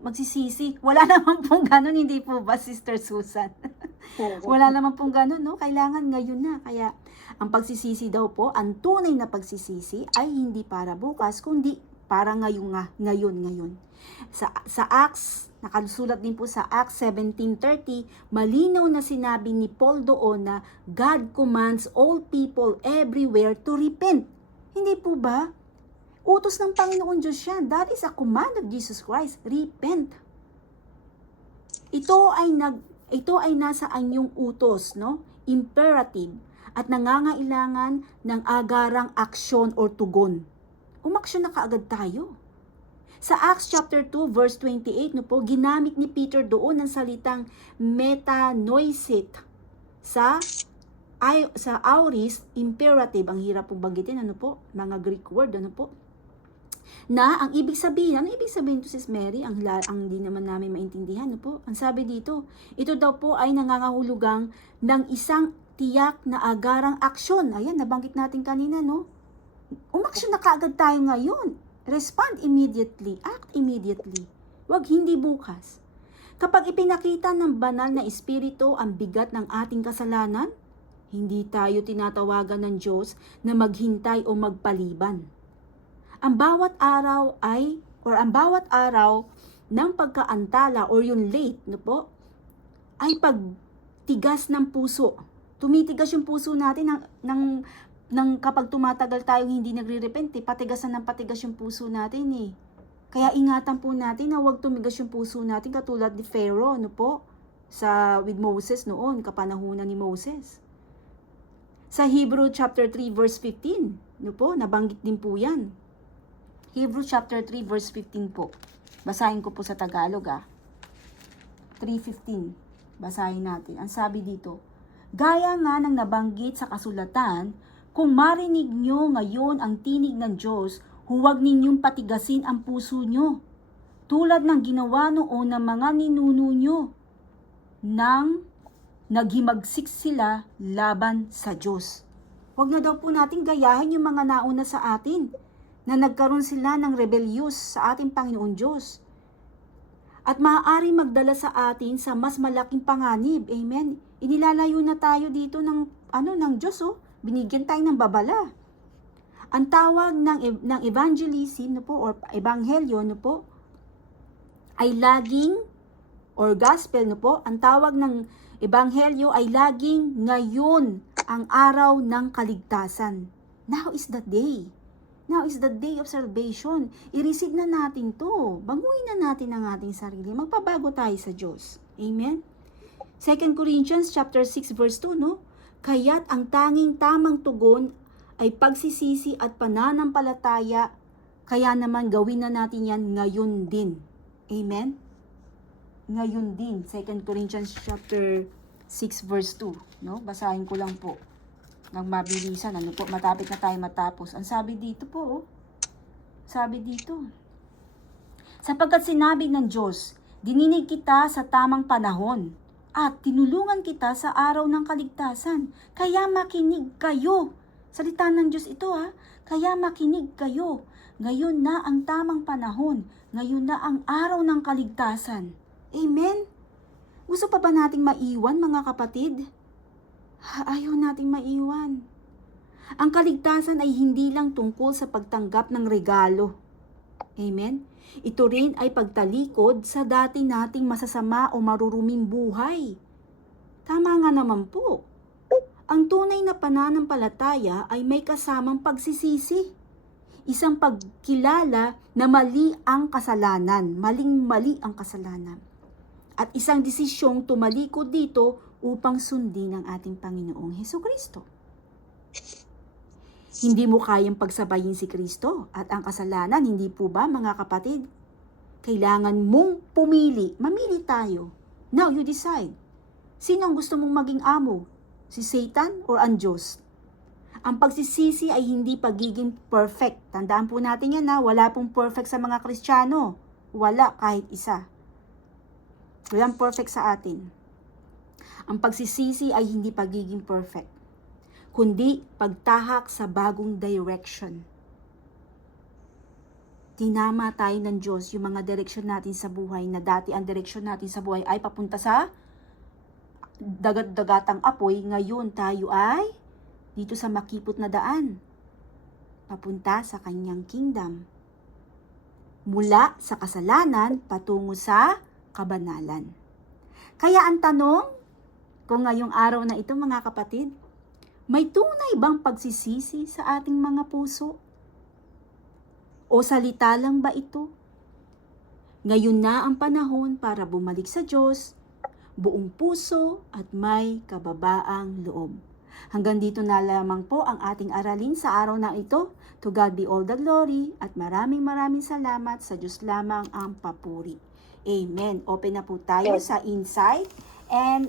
magsisisi. Wala naman po ganun, hindi po ba, Sister Susan? Wala naman pong ganun, no? Kailangan ngayon na. Kaya, ang pagsisisi daw po, ang tunay na pagsisisi ay hindi para bukas, kundi para ngayon. Sa Acts, nakasulat din po sa Acts 17:30, malinaw na sinabi ni Paul doon na God commands all people everywhere to repent. Hindi po ba? Utos ng Panginoon Diyos yan. That is a command of Jesus Christ. Repent. Ito ay nasa anyong utos, no? Imperative at nangangailangan ng agarang aksyon or tugon. Umaksyon na kaagad tayo. Sa Acts chapter 2 verse 28, no po, ginamit ni Peter doon ang salitang metanoisit sa aorist imperative. Ang hirap pong banggitin, ano po? Mga Greek word, ano po? Na ang ibig sabihin, ano ibig sabihin to, Sis Mary? Ang di naman namin maintindihan, no po? Ang sabi dito, ito daw po ay nangangahulugang ng isang tiyak na agarang aksyon. Ayan, nabanggit natin kanina, no? Umaksyon na kaagad tayo ngayon. Respond immediately, act immediately. Wag hindi bukas. Kapag ipinakita ng banal na espiritu ang bigat ng ating kasalanan, hindi tayo tinatawagan ng Diyos na maghintay o magpaliban. Ang bawat araw ng pagkaantala or yung late, no po, ay pagtigas ng puso. Tumitigas yung puso natin ng kapag tumatagal tayong hindi nagre-repent, patigasan ng patigas yung puso natin eh. Kaya ingatan po natin na huwag tumigas yung puso natin katulad ni Pharaoh, no po, with Moses noon, kapanahunan ni Moses. Sa Hebrew chapter 3 verse 15, no po, nabanggit din po yan. Hebrew chapter 3 verse 15 po. Basahin ko po sa Tagalog 3:15. Basahin natin. Ang sabi dito, gaya nga ng nabanggit sa kasulatan, kung marinig nyo ngayon ang tinig ng Diyos, huwag ninyong patigasin ang puso nyo. Tulad ng ginawa noon ng mga ninuno nyo, nang naghimagsik sila laban sa Diyos. Huwag na daw po natin gayahin yung mga nauna sa atin, na nagkaroon sila ng rebelyos sa ating Panginoon Diyos. At maaari magdala sa atin sa mas malaking panganib. Amen. Inilalayo na tayo dito ng Diyos, binigyan tayo ng babala. Ang tawag ng evangelism, no po, or ebanghelyo, no po, ay laging, or gospel, no po, ang tawag ng ebanghelyo ay laging ngayon ang araw ng kaligtasan. Now is the day. Now is the day of salvation. I-receive na natin to. Baguhin na natin ang ating sarili. Magpabago tayo sa Diyos. Amen? 2 Corinthians chapter 6 verse 2, no? Kaya't ang tanging tamang tugon ay pagsisisi at pananampalataya. Kaya naman gawin na natin yan ngayon din. Amen? Ngayon din. 2 Corinthians chapter 6 verse 2, no? Basahin ko lang po. Nang mabilisan, matapit na tayo matapos. Ang sabi dito po, sabi dito, sapagkat sinabi ng Diyos, dininig kita sa tamang panahon, at tinulungan kita sa araw ng kaligtasan. Kaya makinig kayo. Salita ng Diyos ito Kaya makinig kayo. Ngayon na ang tamang panahon. Ngayon na ang araw ng kaligtasan. Amen? Gusto pa ba nating maiwan, mga kapatid? Ayaw nating maiwan. Ang kaligtasan ay hindi lang tungkol sa pagtanggap ng regalo. Amen? Ito rin ay pagtalikod sa dati nating masasama o maruruming buhay. Tama nga naman po. Ang tunay na pananampalataya ay may kasamang pagsisisi. Isang pagkilala na mali ang kasalanan, maling-mali ang kasalanan. At isang desisyong tumalikod dito upang sundin ang ating Panginoong Hesukristo. Hindi mo kayang pagsabayin si Kristo at ang kasalanan, hindi po ba, mga kapatid? Kailangan mong pumili. Mamili tayo. Now, you decide. Sino ang gusto mong maging amo? Si Satan or ang Diyos? Ang pagsisisi ay hindi pagiging perfect. Tandaan po natin yan wala pong perfect sa mga Kristiyano. Wala kahit isa. Walang perfect sa atin. Ang pagsisisi ay hindi pagiging perfect, kundi pagtahak sa bagong direction. Tinama tayo ng Diyos yung mga direksyon natin sa buhay na dati ang direksyon natin sa buhay ay papunta sa dagat-dagatang apoy, ngayon tayo ay dito sa makipot na daan, papunta sa kanyang kingdom. Mula sa kasalanan patungo sa kabanalan. Kaya ang tanong, kung ngayong araw na ito mga kapatid, may tunay bang pagsisisi sa ating mga puso? O salita lang ba ito? Ngayon na ang panahon para bumalik sa Diyos, buong puso at may kababaang loob. Hanggang dito na lamang po ang ating aralin sa araw na ito. To God be all the glory at maraming salamat, sa Diyos lamang ang papuri. Amen. Open na po tayo sa insight and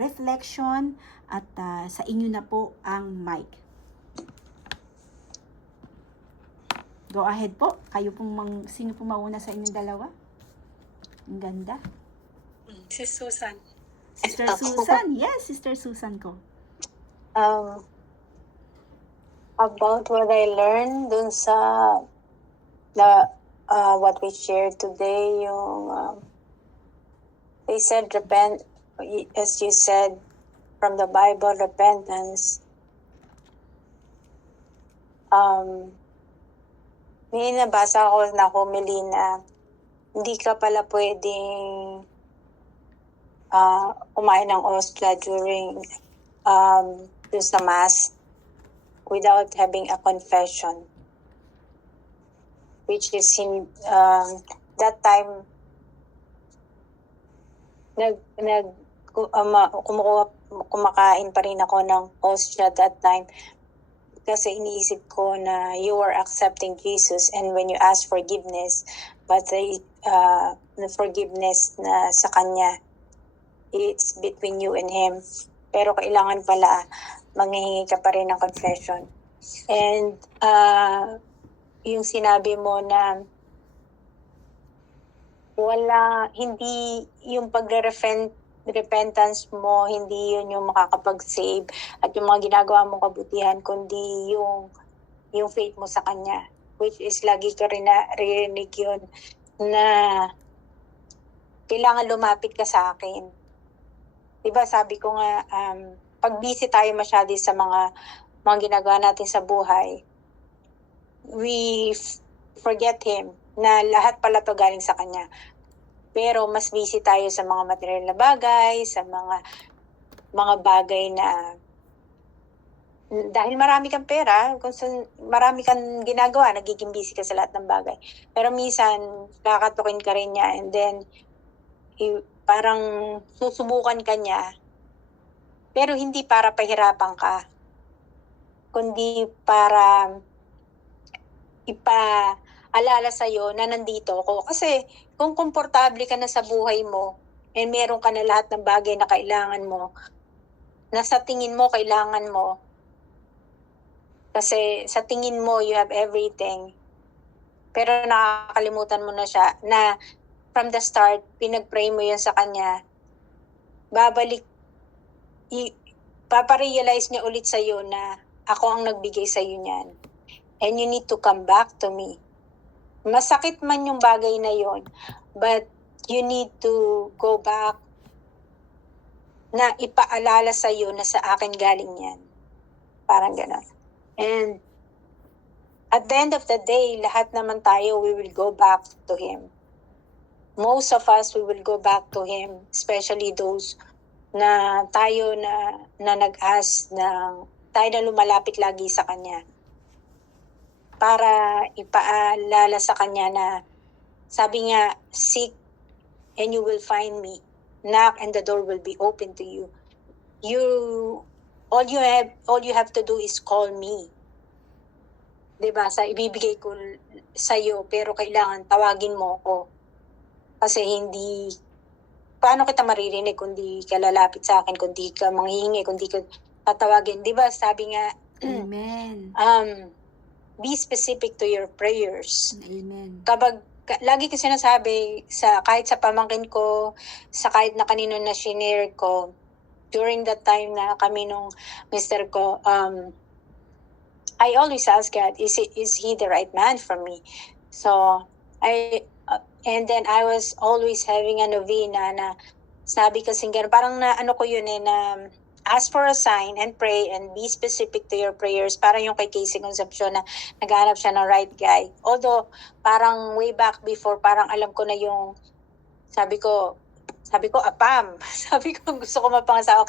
reflection at sa inyo na po ang mic. Go ahead po. Kayo pong sino po mauna sa inyong dalawa? Ang ganda. Si Susan. Sister Susan. Yes, Sister Susan ko. About what I learned dun sa what we shared today, yung they said repent, as you said from the Bible, repentance. May nabasa ko na homily na hindi ka pala pwedeng kumain ng ostya during dun sa mass without having a confession, which is in that time kumakain pa rin ako ng ostya that time kasi iniisip ko na you are accepting Jesus, and when you ask forgiveness, but the forgiveness na sa Kanya, it's between you and Him. Pero kailangan pala manghihingi ka pa rin ng confession. And yung sinabi mo na hindi yung repentance mo, hindi yun yung makakapag-save at yung mga ginagawa mong kabutihan, kundi yung faith mo sa Kanya, which is lagi ko rin narinig yun na kailangan lumapit ka sa akin. Diba sabi ko nga, pag busy tayo masyado sa mga ginagawa natin sa buhay, we forget Him, na lahat pala to galing sa Kanya. Pero mas busy tayo sa mga material na bagay, sa mga bagay na dahil marami kang pera, kung marami kang ginagawa, nagiging busy ka sa lahat ng bagay. Pero minsan, kakatukin ka rin niya, and then parang susubukan ka niya, pero hindi para pahirapan ka, kundi para ipaalala sa'yo na nandito ako. Kasi kung komportable ka na sa buhay mo, and meron ka na lahat ng bagay na kailangan mo, na sa tingin mo kailangan mo, kasi sa tingin mo you have everything, pero nakakalimutan mo na siya, na from the start, pinag-pray mo yun sa Kanya, paparealize niya ulit sa'yo na ako ang nagbigay sa'yo niyan. And you need to come back to me. Masakit man yung bagay na yon, but you need to go back na ipaalala sa'yo na sa akin galing yan. Parang gano'n. And at the end of the day, lahat naman tayo, we will go back to Him. Most of us, we will go back to Him, especially those na tayo na nag-ask, tayo na lumalapit lagi sa Kanya. Para ipaalala sa Kanya na, sabi nga, seek and you will find me. Knock and the door will be open to you. All you have to do is call me. Diba? Ibibigay ko sa'yo, pero kailangan tawagin mo ako. Kasi paano kita maririnig kung di ka lalapit sa akin, kung di ka manghihingi, kung di ka tatawagin. Diba? Sabi nga, Amen. Be specific to your prayers. Amen. Lagi ko sinasabi, kahit sa pamangkin ko, sa kahit na kanino na shinare ko, during that time na kami nung mister ko, I always ask God, is He the right man for me? So, and then I was always having a novena na Sabi kasi gano'n, parang na ano ko yun na ask for a sign and pray and be specific to your prayers. Parang yung kay Casey Concepcion na naghahanap siya ng right guy. Although, parang way back before, parang alam ko na yung, sabi ko, apam. Sabi ko, gusto ko mapangasawa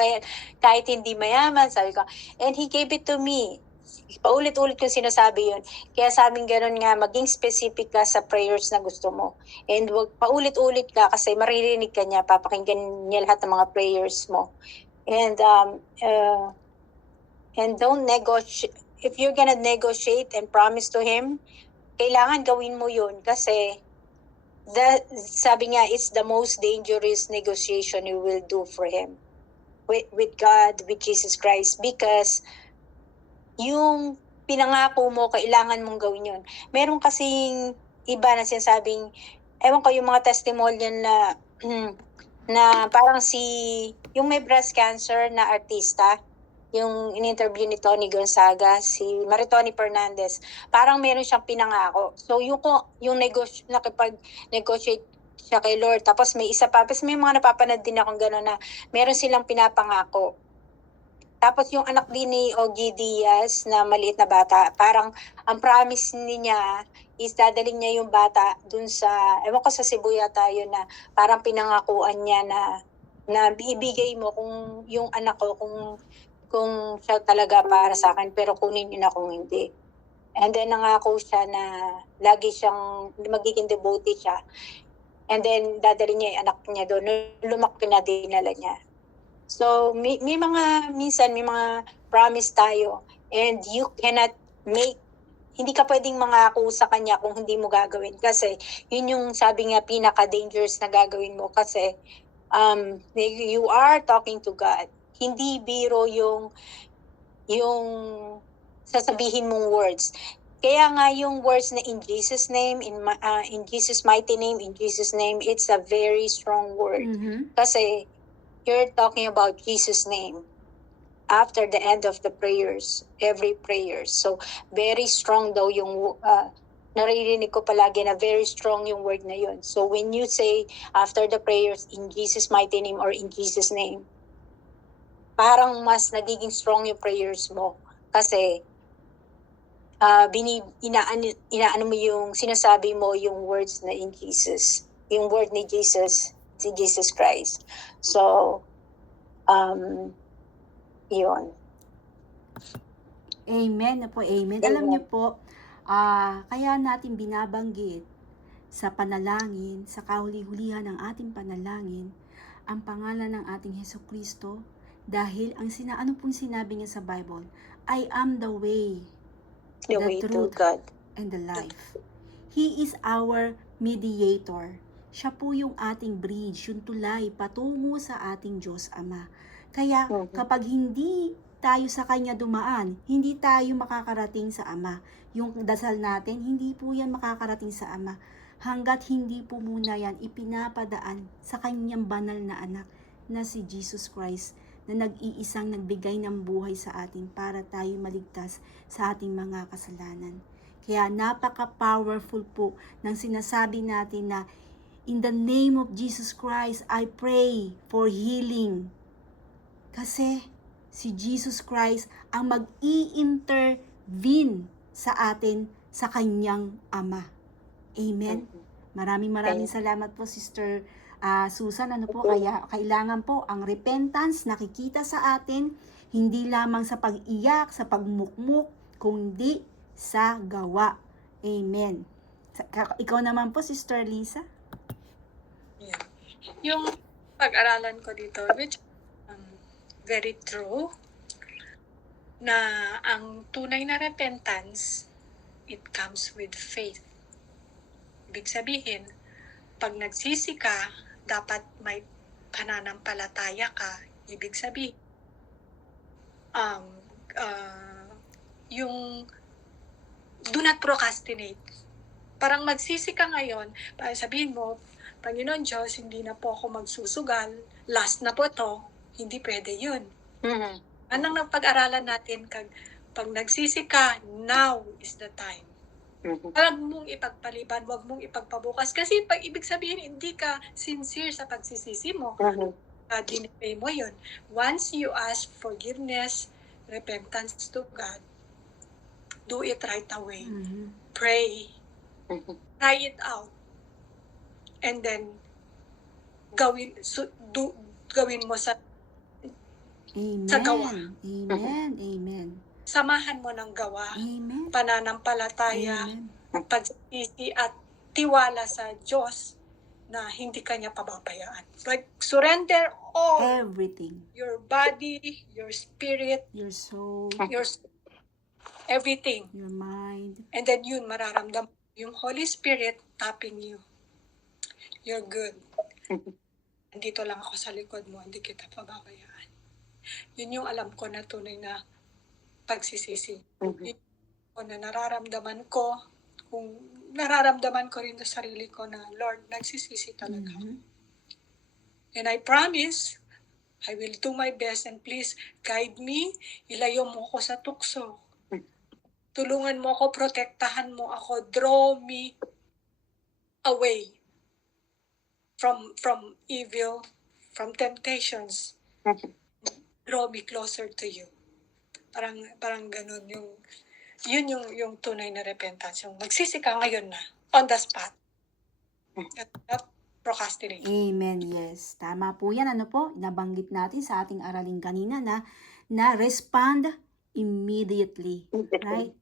kahit hindi mayaman. Sabi ko, and he gave it to me. Paulit-ulit ko sinasabi yun. Kaya sa amin gano'n nga, maging specific ka sa prayers na gusto mo. And wag paulit-ulit ka kasi maririnig ka niya, papakinggan niya lahat ng mga prayers mo. And don't negotiate. If you're gonna negotiate and promise to him, kailangan gawin mo yun kasi sabi nga, it's the most dangerous negotiation you will do for him. With God, with Jesus Christ. Because yung pinangako mo, kailangan mong gawin yun. Meron kasing iba na sinasabing, ewan ko yung mga testimonial na na parang yung may breast cancer na artista, yung in-interview ni Tony Gonzaga, si Maritoni Fernandez, parang meron siyang pinangako. So yung nakipag-negotiate siya kay Lord, tapos may isa pa, tapos may mga napapanood din akong gano'n na meron silang pinapangako. Tapos yung anak din ni Ogie Diaz na maliit na bata, parang ang promise niya is dadaling niya yung bata dun sa, ewan ko sa Cebu yata yun na parang pinangakuan niya na bibigay mo kung yung anak ko, kung siya talaga para sa akin, pero kunin niyo na kung hindi. And then nangako siya na lagi siyang magiging devotee siya. And then dadalhin niya yung anak niya doon. Lumaki na dinala niya. So, may mga promise tayo and you cannot hindi ka pwedeng mangako sa kanya kung hindi mo gagawin. Kasi, yun yung sabi nga pinaka-dangerous na gagawin mo kasi you are talking to God. Hindi biro yung sasabihin mong words. Kaya nga yung words na in Jesus' name, in Jesus' mighty name, in Jesus' name, it's a very strong word. Kasi, you're talking about Jesus' name after the end of the prayers, every prayer. So, very strong daw yung, naririnig ko palagi na very strong yung word na yun. So, when you say after the prayers, in Jesus' mighty name or in Jesus' name, parang mas nagiging strong yung prayers mo. Kasi, inaano mo yung, sinasabi mo yung words na in Jesus. Yung word ni Jesus, si Jesus Christ. So, yun. Amen na po, amen. Alam niyo po, kaya natin binabanggit sa panalangin, sa kahuli-hulihan ng ating panalangin, ang pangalan ng ating Hesukristo, dahil ano pong sinabi niya sa Bible, I am the way, The the way to truth, God. and the life. He is our mediator. Siya po yung ating bridge, yung tulay patungo sa ating Diyos Ama. Kaya kapag hindi tayo sa Kanya dumaan, hindi tayo makakarating sa Ama. Yung dasal natin, hindi po yan makakarating sa Ama. Hanggat hindi po muna yan ipinapadaan sa Kanyang banal na anak na si Jesus Christ, na nag-iisang nagbigay ng buhay sa atin para tayo maligtas sa ating mga kasalanan. Kaya napaka-powerful po ng sinasabi natin na in the name of Jesus Christ, I pray for healing. Kasi si Jesus Christ ang mag-i-intervene sa atin sa Kanyang Ama. Amen. Maraming salamat po, Sister Susan. Ano po, kaya kailangan po ang repentance nakikita sa atin, hindi lamang sa pag-iyak, sa pagmukmuk, kundi sa gawa. Amen. Ikaw naman po, Sister Lisa. Yeah. Yung pag-aralan ko dito, which very true, na ang tunay na repentance, it comes with faith. Ibig sabihin, pag nagsisi ka, dapat may pananampalataya ka. Ibig sabihin, yung do not procrastinate. Parang magsisi ka ngayon, sabihin mo, Panginoon Diyos, hindi na po ako magsusugal, last na po to, hindi pwede yun. Anong napag-aralan natin, pag nagsisi ka, now is the time. Huwag mong ipagpaliban, huwag mong ipagpabukas. Kasi pag ibig sabihin, hindi ka sincere sa pagsisisi mo. dinipay mo yun. Once you ask forgiveness, repentance to God, do it right away. Mhm. Pray. Try it out. And then, gawin mo sa gawa. Amen. Amen. Samahan mo ng gawa. Amen. Pananampalataya, Amen. pagsisisi at tiwala sa Diyos na hindi kanya pababayaan. Like, surrender all, Everything. your body, your spirit, Your soul, your everything. your mind. And then yun, mararamdam yung Holy Spirit tapping you. You're good. Andito lang ako sa likod mo, hindi kita pababayaan. Yun yung alam ko na tunay na pagsisisi. Yun ko na nararamdaman ko, kung nararamdaman ko rin sa sarili ko na, Lord, nagsisisi talaga. Mhm. And I promise, I will do my best and please guide me, ilayo mo ako sa tukso. Tulungan mo ako, protektahan mo ako, draw me away from evil, from temptations. Draw me closer to you. Parang ganun yung tunay na repentance. Yung magsisi ka ngayon na, on the spot. Not procrastinate. Amen. Yes. Tama po yan. Ano po? Nabanggit natin sa ating araling kanina na respond immediately. Right?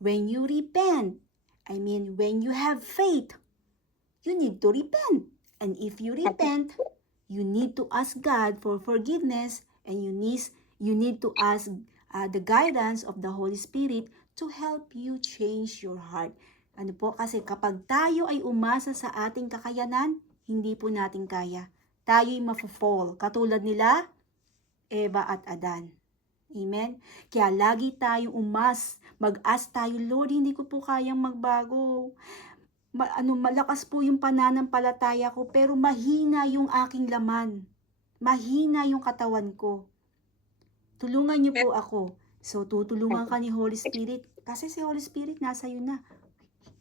When you repent, when you have faith, you need to repent. And if you repent, you need to ask God for forgiveness, and you need to ask the guidance of the Holy Spirit to help you change your heart. Ano po? Kasi kapag tayo ay umasa sa ating kakayanan, hindi po natin kaya. Tayo'y mafo-fall. Katulad nila, Eva at Adan. Amen? Kaya lagi tayong mag-ask tayo, Lord, hindi ko po kayang magbago. Malakas po yung pananampalataya ko, pero mahina yung aking laman. Mahina yung katawan ko. Tulungan niyo po ako. So, tutulungan ka ni Holy Spirit. Kasi si Holy Spirit nasa iyo na.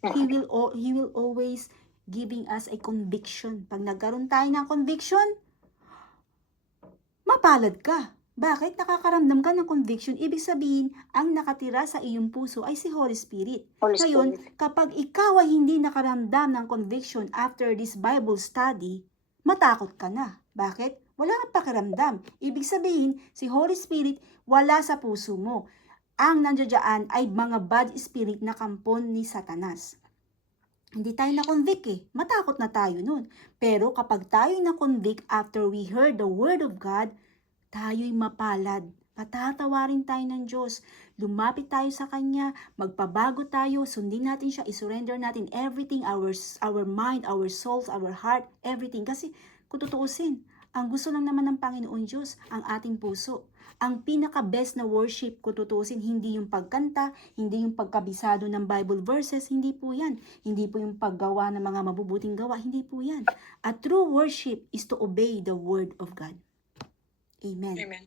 He will always giving us a conviction. Pag nagkaroon tayo ng conviction, mapalad ka. Bakit? Nakakaramdam ka ng conviction. Ibig sabihin, ang nakatira sa iyong puso ay si Holy Spirit. Ngayon, kapag ikaw ay hindi nakaramdam ng conviction after this Bible study, matakot ka na. Bakit? Wala kang pakiramdam. Ibig sabihin, si Holy Spirit wala sa puso mo. Ang nandiyan ay mga bad spirit na kampon ni Satanas. Hindi tayo na-convict Matakot na tayo nun. Pero kapag tayo na-convict after we heard the Word of God, tayo'y mapalad. Patatawarin tayo ng Diyos. Lumapit tayo sa Kanya. Magpabago tayo. Sundin natin siya. I-surrender natin everything. Our mind, our souls, our heart, everything. Kasi kung tutuusin, ang gusto lang naman ng Panginoon Diyos, ang ating puso. Ang pinaka-best na worship, kung tutuusin, hindi yung pagkanta, hindi yung pagkabisado ng Bible verses, hindi po yan. Hindi po yung paggawa ng mga mabubuting gawa, hindi po yan. A true worship is to obey the Word of God. Amen. Amen.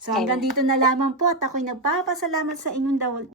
So hanggang dito na lamang po at ako'y nagpapasalamat sa inyong